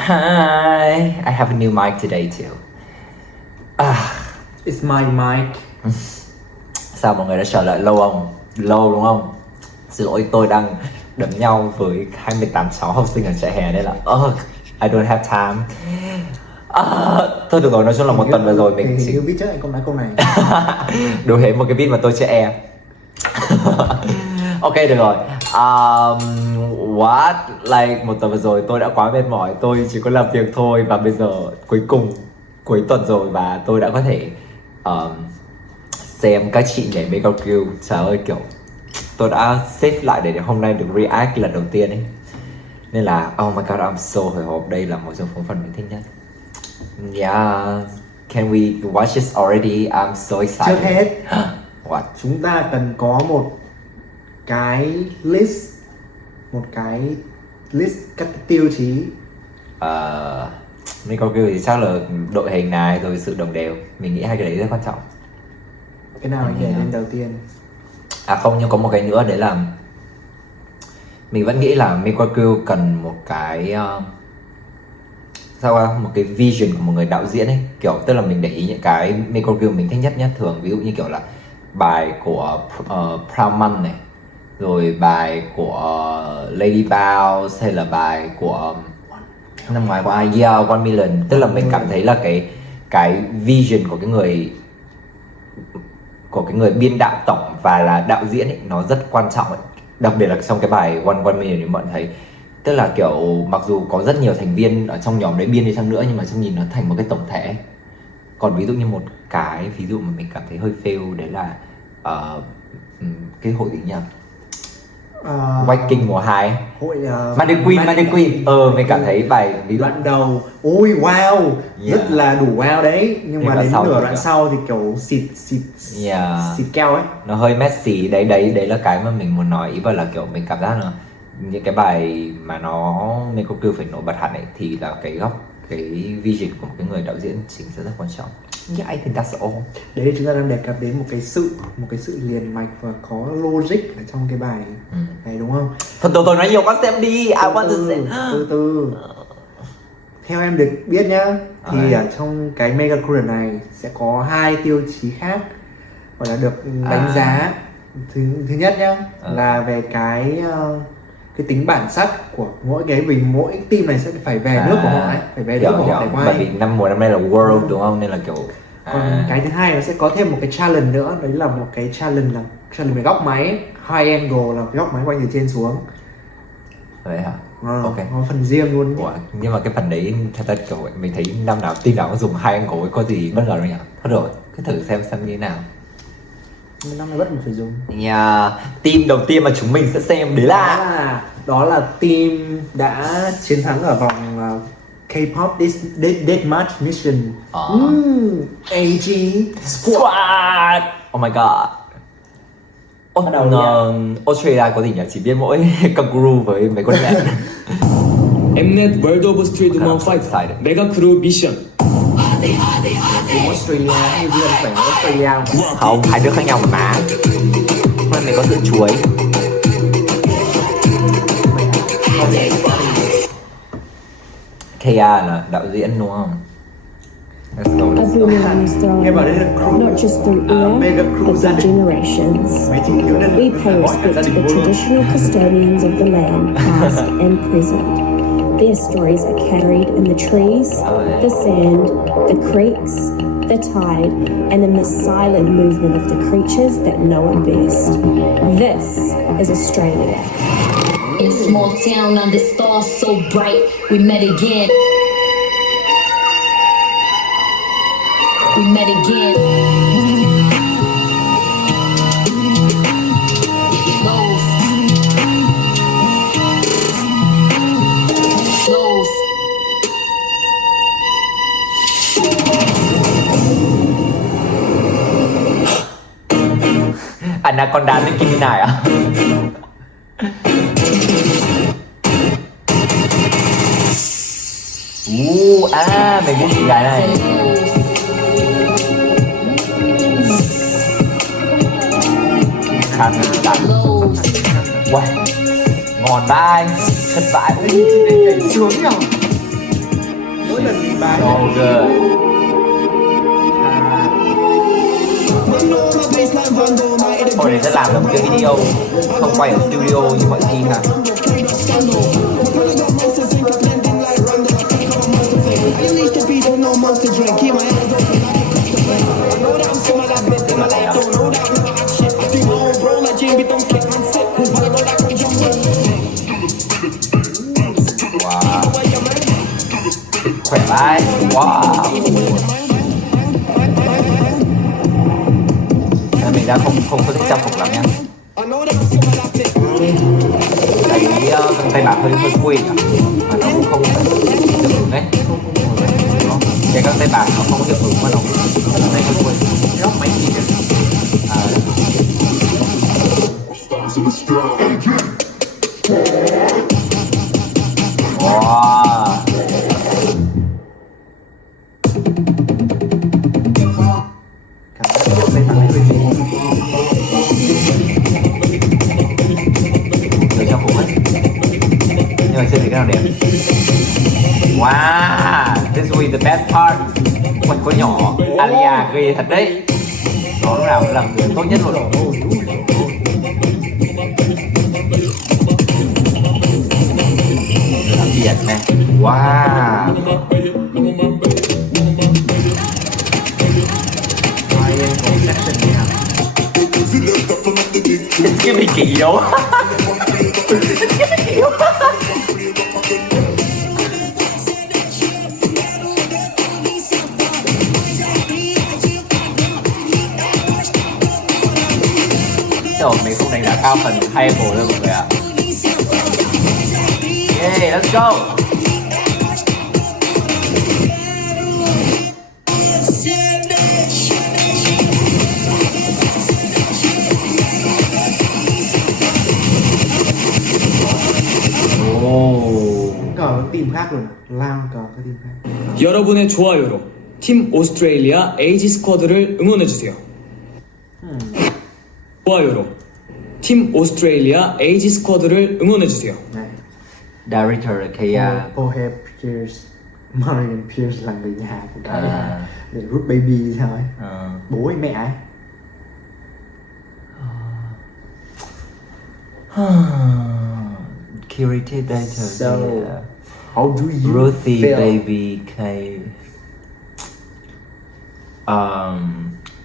Hi, I have a new mic today too. It's my mic. Sao mọi người đã trở lại lâu không? Lâu đúng không? Xin lỗi, tôi đang đấm nhau với 28 cháu học sinh ở trại hè nên là I don't have time. Thôi được rồi, nói chung là một tuần vừa rồi mình Hình chỉ như biết trước anh không nói câu này. đủ hết một cái beat mà tôi chưa e. Ok được rồi. Like một tuần vừa rồi tôi đã quá mệt mỏi, tôi chỉ có làm việc thôi và bây giờ cuối tuần rồi và tôi đã có thể xem các chị nhảy Mega Kill. Trời ơi, kiểu tôi đã save lại để hôm nay được react lần đầu tiên ấy. Nên là oh my god, I'm so hồi hộp. Đây là một trong những phần mình thích nhất. Yeah, can we watch this already? I'm so excited. Trước hết, What? chúng ta cần có một cái list các cái tiêu chí. Mega Kill thì chắc là đội hình này rồi sự đồng đều. Mình nghĩ hai cái đấy rất quan trọng. Cái nào anh để lên đầu tiên? Không, nhưng có một cái nữa đấy là mình vẫn nghĩ là Mega Kill cần một cái một cái vision của một người đạo diễn ấy, kiểu tức là mình để ý những cái Mega Kill mình thích nhất thường, ví dụ như kiểu là bài của Proud Man này, rồi bài của Lady Bounce, hay là bài của năm ngoái của ai, Yeah, 1 Million. Tức là mình cảm thấy là cái vision của cái người biên đạo tổng và là đạo diễn ấy, nó rất quan trọng ấy. Đặc biệt là trong cái bài 1 Million thì mọi người thấy, tức là kiểu mặc dù có rất nhiều thành viên ở trong nhóm đấy biên đi chăng nữa, nhưng mà trông nhìn nó thành một cái tổng thể. Còn ví dụ như một cái ví dụ mà mình cảm thấy hơi fail đấy là cái hội gì nhỉ? White King mùa 2, hội Mannequin. Mình cảm thấy bài ví dụ đoạn đầu ôi wow, rất là đủ wow đấy, nhưng mà đến nửa đoạn sau thì kiểu xịt keo ấy, nó hơi messy. Đấy là cái mà mình muốn nói. Ý là kiểu mình cảm giác là những cái bài mà nó Mega Kill phải nổi bật hẳn ấy thì là cái vision của một cái người đạo diễn chính rất quan trọng. Yeah, I think that's all. Đấy, chúng ta đang đề cập đến một cái sự liền mạch và có logic ở trong cái bài này, đúng không? Thôi tôi nói nhiều quá, xem đi. I want to say. Từ theo em được biết nhá, thì ở trong cái Mega Kill này sẽ có 2 tiêu chí khác gọi là được đánh giá. Thứ nhất nhá, là về cái tính bản sắc của mỗi cái, vì mỗi team này sẽ phải về nước của họ ấy, phải về nước của họ để quay. Bởi vì mùa năm nay là World đúng không, nên là kiểu còn cái thứ hai nó sẽ có thêm một cái challenge nữa, đấy là một cái challenge về góc máy, high angle, là góc máy quay từ trên xuống. Vậy hả? Ok, có phần riêng luôn. Nhưng mà cái phần đấy thật ra kiểu mình thấy năm nào team nào cũng dùng high angle có gì bất ngờ đâu nhỉ? Thôi rồi, cứ thử xem như thế nào. Năm nay bắt mình phải dùng. Team đầu tiên mà chúng mình sẽ xem đấy là đó là team đã chiến thắng ở vòng K-pop Deathmatch Mission. AG Squad. Oh my god. Australia có gì nhỉ? Chỉ biết mỗi kangaroo với mấy con mẹ. Mnet World of Street Woman Fight Mega Crew Mission. Australia, New Zealand phải Australia không? Hai đứa khác nhau mà. Hôm nay có sự chuối. Kea là đạo diễn đúng không? A boomerang star, not just through era, but through generations. We pay respect to the traditional custodians of the land, past and present. Their stories are carried in the trees, the sand, the creeks, the tide, and in the silent movement of the creatures that know it best. This is Australia. In a small town under stars so bright, we met again. We met again. Anaconda Nicki Minaj à? Mình biết chị gái này. Khán giả. Wow, ngon vai, thật vãi. Ui, chị này nhảy sướng nhở. mỗi lần đi bài So good. Hồi đấy sẽ làm được một cái video không quay ở studio như mọi khi ha. Wow. Khỏe vai. Wow. Mình đã không thích trang phục lắm nha. Cái găng tay bạc hơi vui nhỉ, mà nó cũng không hiệu ứng ấy. Cái găng tay bạc nó không hiệu ứng mà nó thấy hơi vui. Nó mấy gì được. Wow. Cảm giác kiểu tay bạc hơi gì. Trang phục ấy, nhưng mà chưa thấy cái nào đẹp. Wow, this will be the best part. Quần cô nhỏ Alia ghê thật đấy, nó lúc nào cũng làm được tốt nhất luôn. Làm Việt này, wow. Rồi em có section gì nào? Cái mình kỷ yếu. Trời, mình không đánh giá cao phần hay của đâu mọi người ạ. Yeah, let's go. Có team khác luôn à? Lao có cái team khác. 여러분의 좋아요로 팀 오스트레일리아 에이지 스쿼드를 응원해주세요. 좋아요로 팀 오스트레일리아 에이지 스쿼드를 응원해주세요. Này, Director là Kaya. O'Hare Pierce, Marion Pierce là người nhà của cái À. để rút baby sao ấy. Ờ. Bố hay mẹ ấy. Curated data. So, how do you Ruthie feel? Baby K.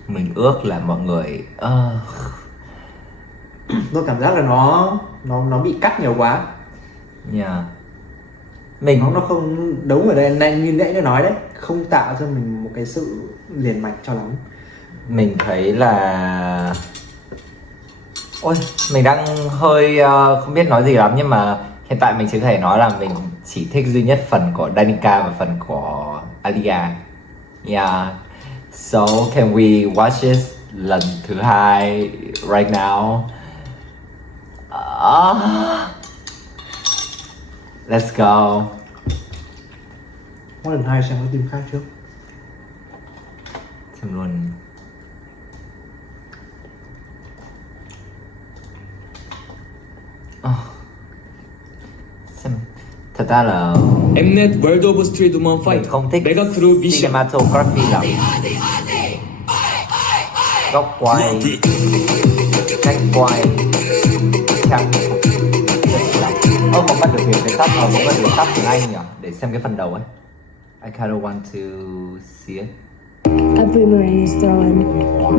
Mình ước là mọi người Tôi cảm giác là nó bị cắt nhiều quá. yeah. Mình Nó không đúng ở đây như nãy nó nói đấy, không tạo cho mình một cái sự liền mạch cho lắm. mình thấy là ôi, mình đang hơi không biết nói gì lắm, nhưng mà hiện tại mình chỉ có thể nói là mình chỉ thích duy nhất phần của Danica và phần của Alia. Yeah. So can we watch this lần thứ hai right now? Let's go. Có lần hai xem cái team khác trước. Xem luôn. Xem. Thật ra là Mnet World of Street Woman mình Fight không thích 메가 크루 미션 cinematography lắm. Góc quay, cách quay, trang phục rất lắm. Không bắt được việc cái sắp, không bắt được sắp tiếng Anh nhỉ? Để xem cái phần đầu ấy. I kind of want to see it. A boomerang is thrown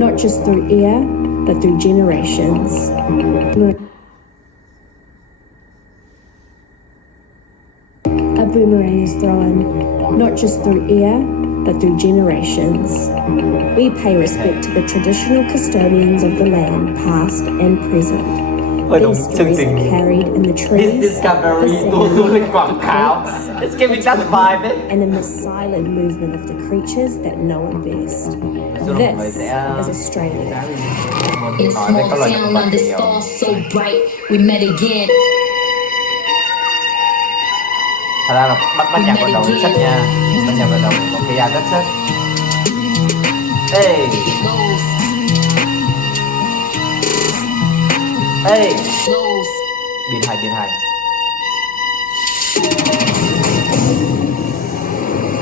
not just through air, but through generations. A boomerang is thrown not just through air, but through generations. We pay respect to the traditional custodians of the land, past and present. Ôi đúng, These chương stories trình are carried in the trees, Discovery, the tour sand, du lịch quảng cáo. the It's giving that vibe ấy. and in the silent movement of the creatures that know it best. Nói chung là mọi người This sẽ is Australia. muốn In nói về small các loài town động vật under nhiều. stars so bright, we met again. Thật ra là bắt nhạc vào đầu rất chất nha. Bắt nhạc vào đầu có cái rất chất. Hey, Goes, hey. goes. Biên hay, biên hay.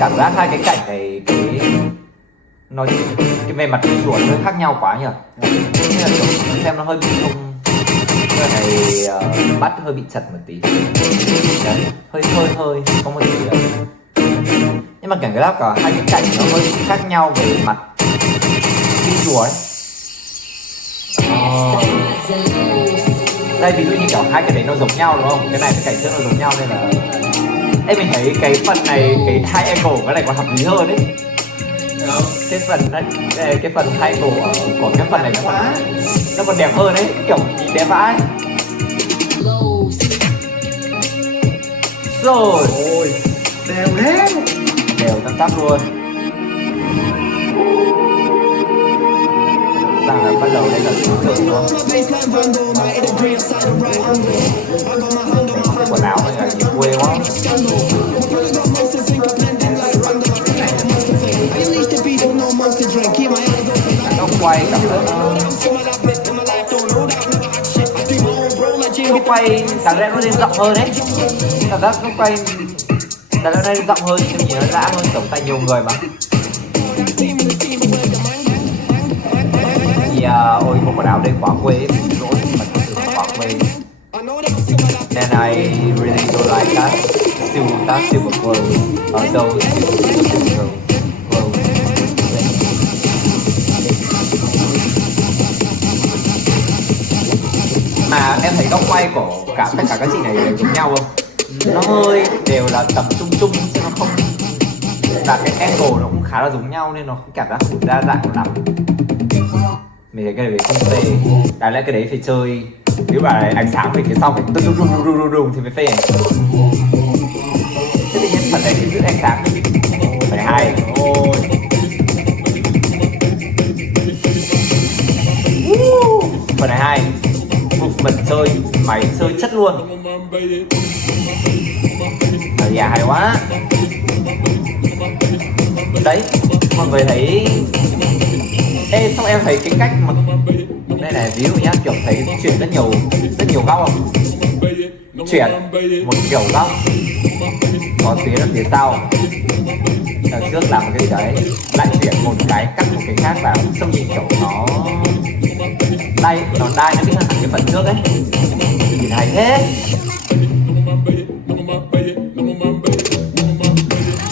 cảm giác hai cái cảnh này nó cái về mặt visual hơi khác nhau quá nhỉ. Nên là kiểu xem nó hơi bị không, cái này bắt hơi bị chật một tí đấy, hơi không có gì đâu. Nhưng mà cảm giác cả hai cái cảnh nó hơi khác nhau về mặt visual ấy. Đây ví dụ như kiểu hai cái đấy nó giống nhau đúng không? Cái này cái cảnh trước nó giống nhau nên là em mình thấy cái phần này, cái hai angle của cái này còn hợp lý hơn đấy. Cái phần hai angle của cái phần này nó còn đẹp hơn đấy, kiểu nhìn đẹp vãi. Rồi, Ôi, đều thế. đều tăm tắp luôn. Rằng là bắt đầu đây là xuống thượng luôn. Cái quần áo này là nhìn quê quá. Nó quay cảm giác nó quay đáng lẽ nó nên rộng hơn đấy. Cảm giác nó quay đáng lẽ nó nên rộng hơn, nhưng nhìn nó dã hơn, tổng tay nhiều người mà. Thì ôi bộ quần áo đây quá quê, mình lỗi mà thật sự quá quê. Then I really don't like that silver clothes or those silver clothes. Mà em thấy góc quay của tất cả các chị này đều giống nhau không? Nó hơi đều là tầm trung chứ nó không là cái angle nó cũng khá là giống nhau nên nó không cảm giác không đa dạng lắm. Mình thấy cái này không phê, đáng lẽ cái đấy phải chơi nếu mà ánh sáng về phía sau phải đùng thì mới phê này. Thế tự nhiên phần này thì giữ ánh sáng phải hay. Ôi phần này hay, movement chơi máy chơi chất luôn. Dạ hay quá. Đấy mọi người thấy. Ê xong em thấy cái cách mà đây này, ví dụ nhá, kiểu thấy chuyển rất nhiều góc không? Chuyển một kiểu góc, có phía ở phía sau, đằng trước làm một cái đấy, lại chuyển một cái cắt một cái khác vào, xong nhìn kiểu nó đai nó biết hẳn cái phần trước ấy, nhìn hay thế.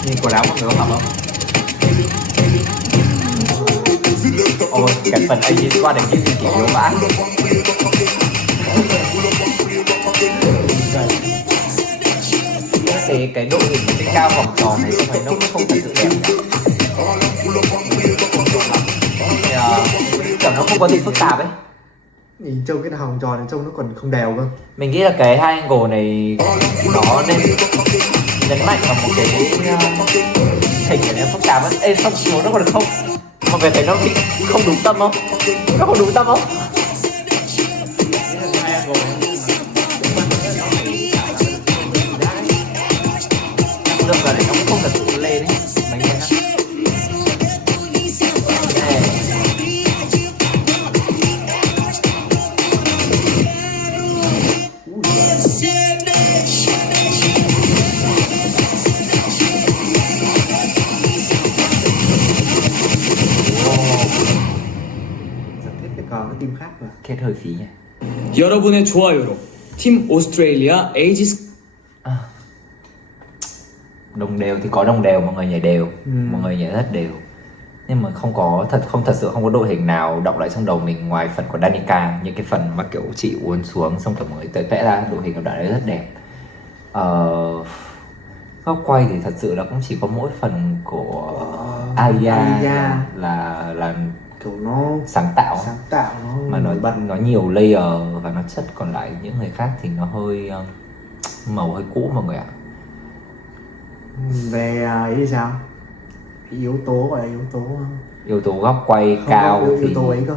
Nhìn quần áo mọi người có hợp không? Ôi, cái phần AG Squad này nhìn kiểu yếu vãi. Cái độ hình trên cao vòng tròn này không phải nó cũng không thật sự đẹp nhỉ? Kiểu nó không có gì phức tạp ấy. Nhìn trông cái vòng tròn này trông nó còn không đều cơ. Mình nghĩ là cái hai angle này nó nên nhấn mạnh vào một cái hình để nó phức tạp hơn. Ê, xong số nó còn không. Mọi người thấy nó bị không đúng tâm không? Nó không đúng tâm không? Được rồi này nó cũng không thật sự lên ấy. Mấy người khác. Team khác mà. Kết hơi phí nhỉ. 여러분의 좋아요로 팀 오스트레일리아 에이지스 Đồng đều thì có đồng đều, mọi người nhảy đều, mọi người nhảy rất đều. Nhưng mà không thật sự không có đội hình nào động lại trong đầu mình ngoài phần của Danica, những cái phần mà kiểu chị uốn xuống xong kiểu mọi người tới vẽ ra đội hình của đoạn đấy rất đẹp. Góc quay thì thật sự là cũng chỉ có mỗi phần của Alia là kiểu nó sáng tạo nó mà nó nhiều layer và nó chất, còn lại những người khác thì nó hơi màu hơi cũ mọi người ạ. Về ấy thì sao? Yếu tố Yếu tố góc quay cao yếu thì tố ấy cơ.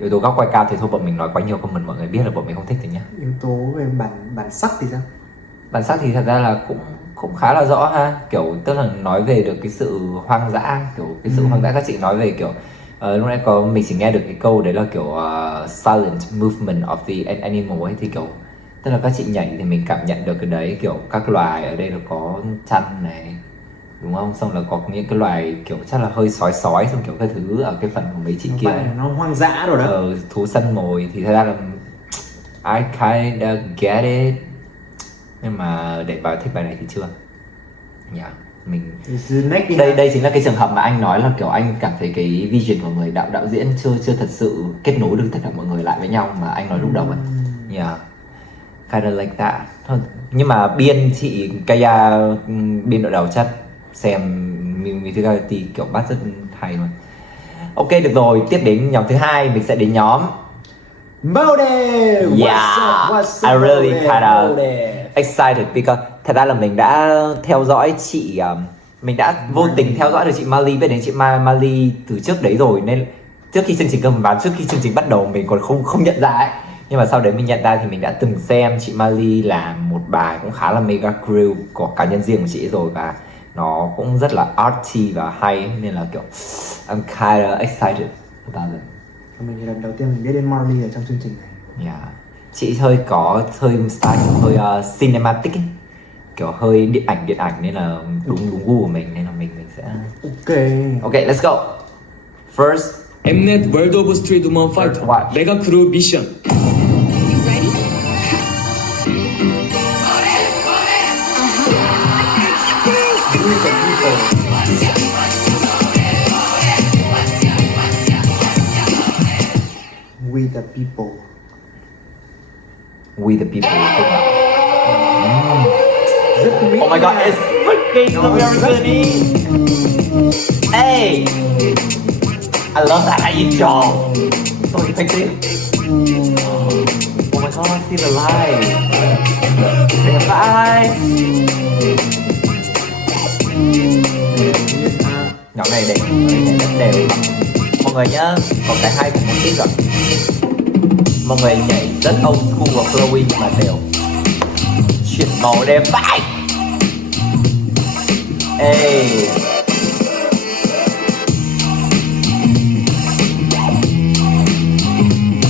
yếu tố góc quay cao thì thôi bọn mình nói quá nhiều comment mọi người biết là bọn mình không thích rồi nhá. Yếu tố về bản sắc thì sao? Bản sắc thì thật ra là cũng khá là rõ ha, kiểu tức là nói về được cái sự hoang dã, kiểu cái sự hoang dã. Các chị nói về kiểu lúc nãy mình chỉ nghe được cái câu đấy là kiểu silent movement of the animal ấy, thì kiểu tức là các chị nhảy thì mình cảm nhận được cái đấy, kiểu các loài ở đây nó có chăn này, đúng không? Xong là có những cái loài kiểu chắc là hơi sói xong kiểu cái thứ ở cái phần của mấy chị kia. Nó hoang dã rồi đó. Thú săn mồi thì thật ra là I kinda get it, nhưng mà để bảo thích bài này thì chưa. Mình đây chính là cái trường hợp mà anh nói là kiểu anh cảm thấy cái vision của người đạo diễn chưa thật sự kết nối được tất cả mọi người lại với nhau mà anh nói lúc đầu ấy. Kinda like that. Thôi, nhưng mà biên chị Kaya, biên đội đầu chắc xem musicality kiểu bắt rất hay luôn. Ok, được rồi, tiếp đến nhóm thứ hai, mình sẽ đến nhóm Mode. I really kinda excited because thật ra là mình đã theo dõi chị, mình đã vô tình theo dõi được chị Mali, biết đến chị Mali từ trước đấy rồi, nên trước khi chương trình cầm bán, trước khi chương trình bắt đầu mình còn không nhận ra ấy, nhưng mà sau đấy mình nhận ra thì mình đã từng xem chị Mali làm một bài cũng khá là mega grill của cá nhân riêng của chị rồi, và nó cũng rất là arty và hay, nên là kiểu I'm kinda excited about it. Mình lần đầu tiên mình biết đến Marley ở trong chương trình này. Chị hơi style hơi cinematic ấy, kiểu hơi điện ảnh nên là đúng gu của mình, nên là mình sẽ ok, let's go. First, Mnet World of Street Woman Fighter What? 메가 크루 미션. We the people. We the people. Rất mỹ. Oh my god, it's freaking American. Hey, I love that intro. So effective. Oh my god, I see the light. Bye. Nhóm này đẹp, rất đều. Mọi người nhá, có cái hay của món tít rồi. Mọi người nhảy rất old school và flowing mà đều. Chuyển màu đẹp vãi. Ê,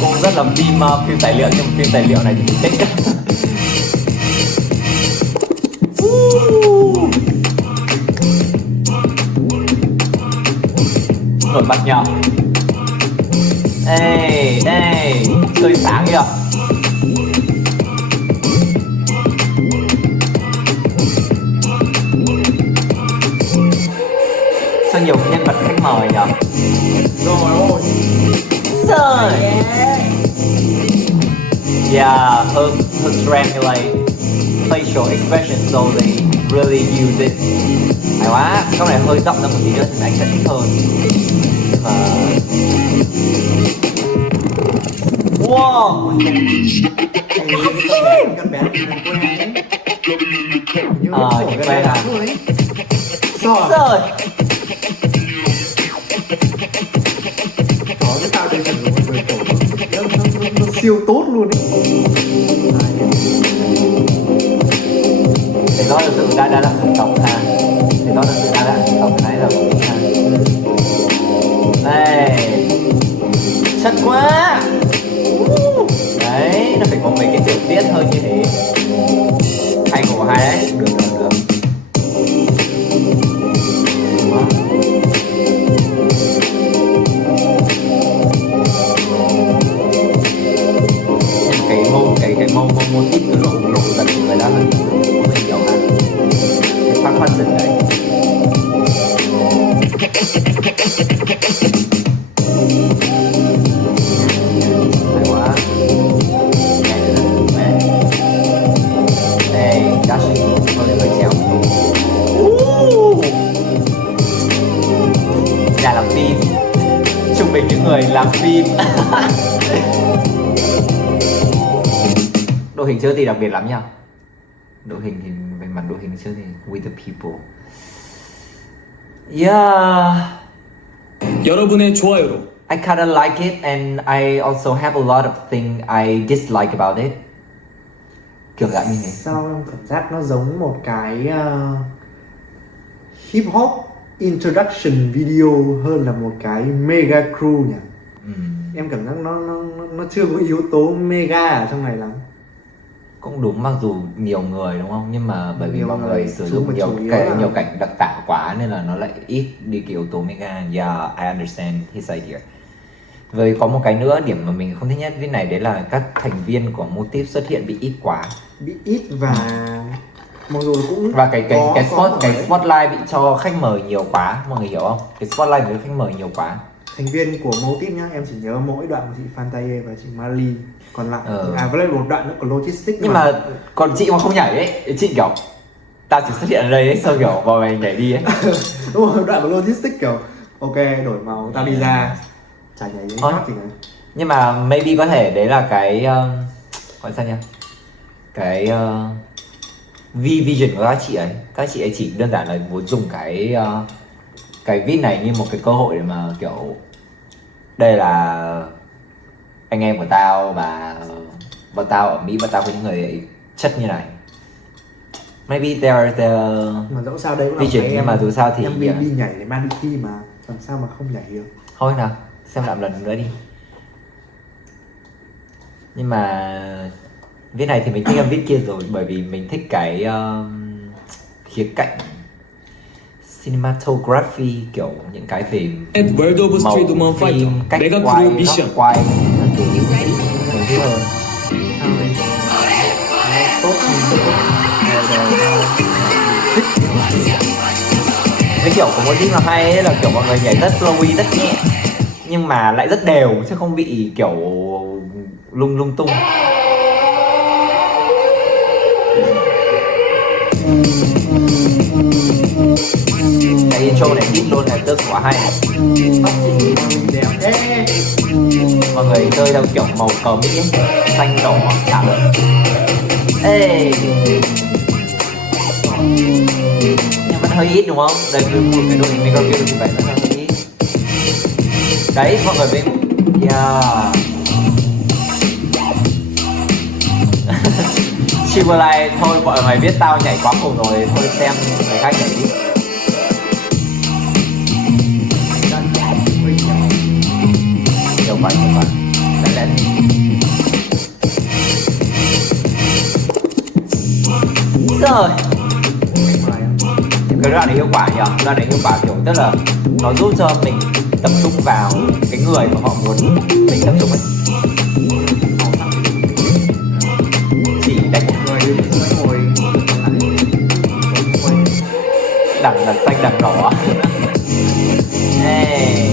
cũng rất là phim tài liệu, nhưng mà phim tài liệu này thì mình thích. Nổi bật nhờ. Ê, đây, tươi sáng kìa. Sao nhiều nhân vật khách mời nhờ. Rồi ôi. Trời. Yeah, her strength like facial expression, so they really use it. Hay quá, cái này hơi rộng ra một tí nữa thì anh sẽ thích hơn. Nhưng mà wow. Con bé mình quen đấy. Quen à. Rồi. Có cái foundation của mọi người tổ nó siêu tốt luôn ấy. Thì đó là sự đa dạng dân tộc ha. Thì đó là sự đa dạng dân tộc cái này là của mình ha. Đây, chất quá. Đấy, nó phải có mấy cái tiểu tiết hơn như thế. Hay của hai đấy, được. Cái mô típ cứ lộ dần của người ta hơn có hơi nhiều ha. Cái phát dần đấy. Hay quá. Nghe rất là mẹ. Đây, Dashi hơi trèo. Nhà làm phim. Trung bình những người làm phim. Đội hình chưa thì đặc biệt lắm nha. Đội hình thì về mặt đội hình chưa thì with the people. Yeah. 여러분의 좋아요로 I kinda like it, and I also have a lot of things I dislike about it. Kiểu dạng như thế. Sao em cảm giác nó giống một cái hip hop introduction video hơn là một cái mega crew nhỉ? Em cảm giác nó chưa có yếu tố mega ở trong này lắm. Cũng đúng, mặc dù nhiều người đúng không, nhưng mà bởi vì Nhiều mọi người, người sử chứ dụng mà nhiều chủ yếu cái là- nhiều cảnh đặc tả quá nên là nó lại ít đi cái yếu tố mega. Yeah, I understand his idea. Với có một cái nữa điểm mà mình không thích nhất với này, đấy là các thành viên của Motive xuất hiện bị ít quá. bị ít và mặc dù cũng Và cái có ở đấy. spotlight bị cho khách mời nhiều quá, mọi người hiểu không? Cái spotlight với khách mời nhiều quá. Thành viên của Motive nhá, em chỉ nhớ mỗi đoạn của chị Fantaye và chị Marley, còn lại Ờ. với lại một đoạn nữa của Logistics. Nhưng mà còn chị mà không nhảy ấy, chị kiểu tao chỉ xuất hiện ở đây ấy, sau kiểu bọn mày nhảy đi ấy. đúng rồi, đoạn của Logistics kiểu ok đổi màu tao đi ra, chả nhảy đến Ôi. hát gì cả. Nhưng mà maybe có thể đấy là cái gọi sao nhỉ, cái vision của các chị ấy. Các chị ấy chỉ đơn giản là muốn dùng cái vid này như một cái cơ hội để mà kiểu đây là anh em của tao và bọn tao ở Mỹ, bọn tao có những người chất như này. Maybe they're Mà dẫu sao đấy cũng là vision, cái nhưng mà dù sao thì em đi nhảy để mang đi thi mà làm sao mà không nhảy được. thôi nào xem lại một lần nữa đi. Nhưng mà viết này thì mình thích hơn viết kia rồi, bởi vì mình thích cái khía cạnh cinematography, kiểu những cái về At World of màu Street Woman phim, Fighter cách Mega quay, Crew góc Mission. quay mình thích hơn. Tốt hơn Cái kiểu của Motive là hay ấy, là kiểu mọi người nhảy rất flowy, rất nhẹ nhưng mà lại rất đều chứ không bị kiểu lung tung. Cái intro này hit luôn, này tức quá hay. tóc chị Marley đẹp thế. Mọi người chơi theo kiểu màu cờ Mỹ ấy, xanh đỏ trắng. Ê, nhưng vẫn hơi ít đúng không? Đây với một cái đội hình mega view như vậy vẫn là hơi ít. Đấy mọi người bên yeah. Silverlight thôi, mọi người biết tao nhảy quá khổ rồi, thôi xem người khác nhảy đi. Nhiều quá. Đã lẽ rồi cái đoạn này hiệu quả nhỉ? Đoạn này hiệu quả kiểu tức là nó giúp cho mình tập trung vào cái người mà họ muốn mình tập trung ấy. Chỉ đánh một Người đứng ngồi đằng xanh đằng đỏ. Hey.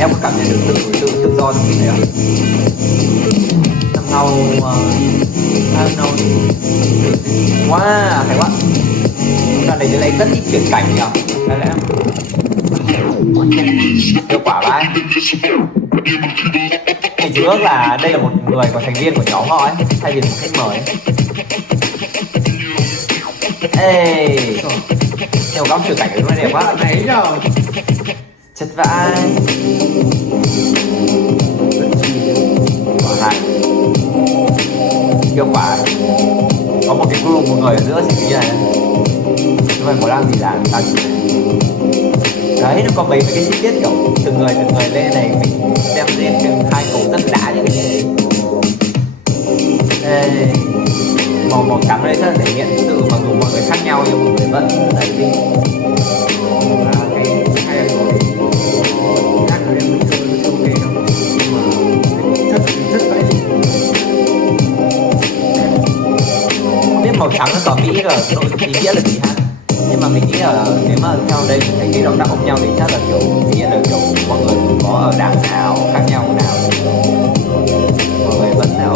Em có cảm nhận được tự do trong mình này không? Somehow I don't know. Wow, hay quá. Đoạn này lại rất ít chuyển cảnh nhỉ? Có lẽ hiệu quả vãi. Mình chỉ ước là đây là một người có thành viên của nhóm họ ấy, thay vì một khách mời ấy. Ê, nhiều góc chuyển cảnh nó đẹp quá. đoạn này nhờ. Chất vãi. Hay. Hiệu quả. Có một cái group, một người ở giữa chỉ như này. Chúng mày có làm gì làm tao chỉ. Đấy, nó có mấy cái chi tiết kiểu từng người lên này mình xem lên trên hai cầu rất đã như thế. Đây, màu trắng đây rất là thể hiện sự mặc dù mọi người khác nhau nhưng mọi người vẫn đẩy đi. Cái hai anh rồi khác của em vẫn chưa ok đâu, nhưng mà chất vậy Không biết màu trắng nó có Mỹ rồi nội dung ý nghĩa là gì ha, nhưng mà mình nghĩ là nếu mà theo đây thấy cái động tác ôm nhau thì chắc là kiểu ý nghĩa là kiểu mọi người có ở đảng nào khác nhau nào mọi người vẫn sẽ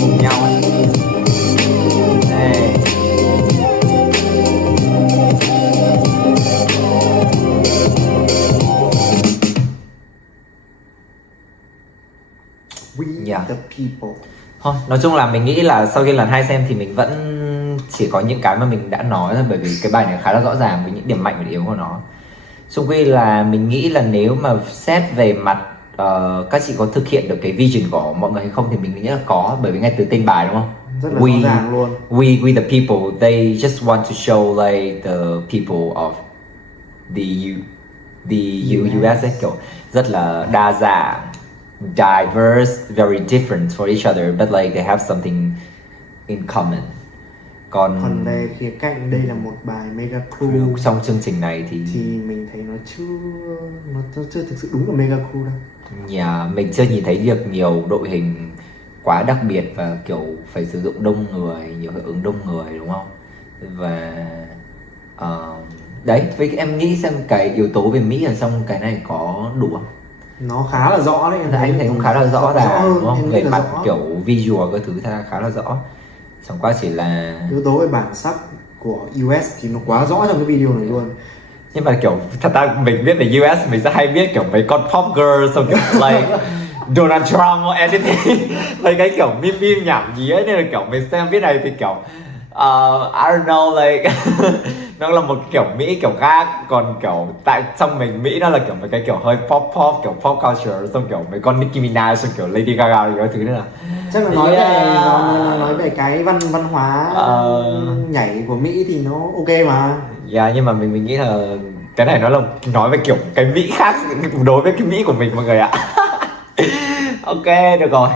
cùng nhau ấy. Đây. we Yeah. the people. Thôi, nói chung là mình nghĩ là sau khi lần 2 xem thì mình vẫn chỉ có những cái mà mình đã nói thôi, bởi vì cái bài này khá là rõ ràng với những điểm mạnh và điểm yếu của nó. Xung quy là mình nghĩ là nếu mà xét về mặt các chị có thực hiện được cái vision của mọi người hay không thì mình nghĩ là có, bởi vì ngay từ tên bài đúng không? Rất là rõ ràng luôn. We the people, they just want to show like the people of the US ấy, kiểu rất là đa dạng, diverse, very different for each other, but like they have something in common. Còn về khía cạnh đây là một bài Mega Crew trong chương trình này thì mình thấy nó chưa thực sự đúng là Mega Crew đâu. Mình chưa nhìn thấy được nhiều đội hình quá đặc biệt và kiểu phải sử dụng đông người, nhiều hiệu ứng đông người, đúng không? Và đấy, với em nghĩ xem cái yếu tố về Mỹ ở trong cái này có đủ không? Nó khá là rõ đấy, Anh thấy cũng khá là rõ ràng, đúng không? Về mặt rõ. kiểu visual cái thứ khá là rõ. Chẳng qua chỉ là yếu tố về bản sắc của US thì nó quá rõ trong cái video này luôn. Nhưng mà kiểu thật ra mình biết về US mình sẽ hay biết kiểu mấy con pop girl xong kiểu like Donald Trump or anything mấy cái kiểu meme nhảm nhí ấy, nên là kiểu mình xem biết này thì kiểu I don't know like nó là một kiểu Mỹ kiểu khác, còn kiểu tại trong mình Mỹ nó là kiểu mấy cái kiểu hơi pop kiểu pop culture, xong kiểu mấy con Nicki Minaj, xong kiểu Lady Gaga rồi cái thứ nữa là chắc là nói về cái văn hóa nhảy của Mỹ thì nó ok mà. nhưng mà mình nghĩ là cái này nó là nói về kiểu cái Mỹ khác đối với cái Mỹ của mình mọi người ạ. Ok, được rồi.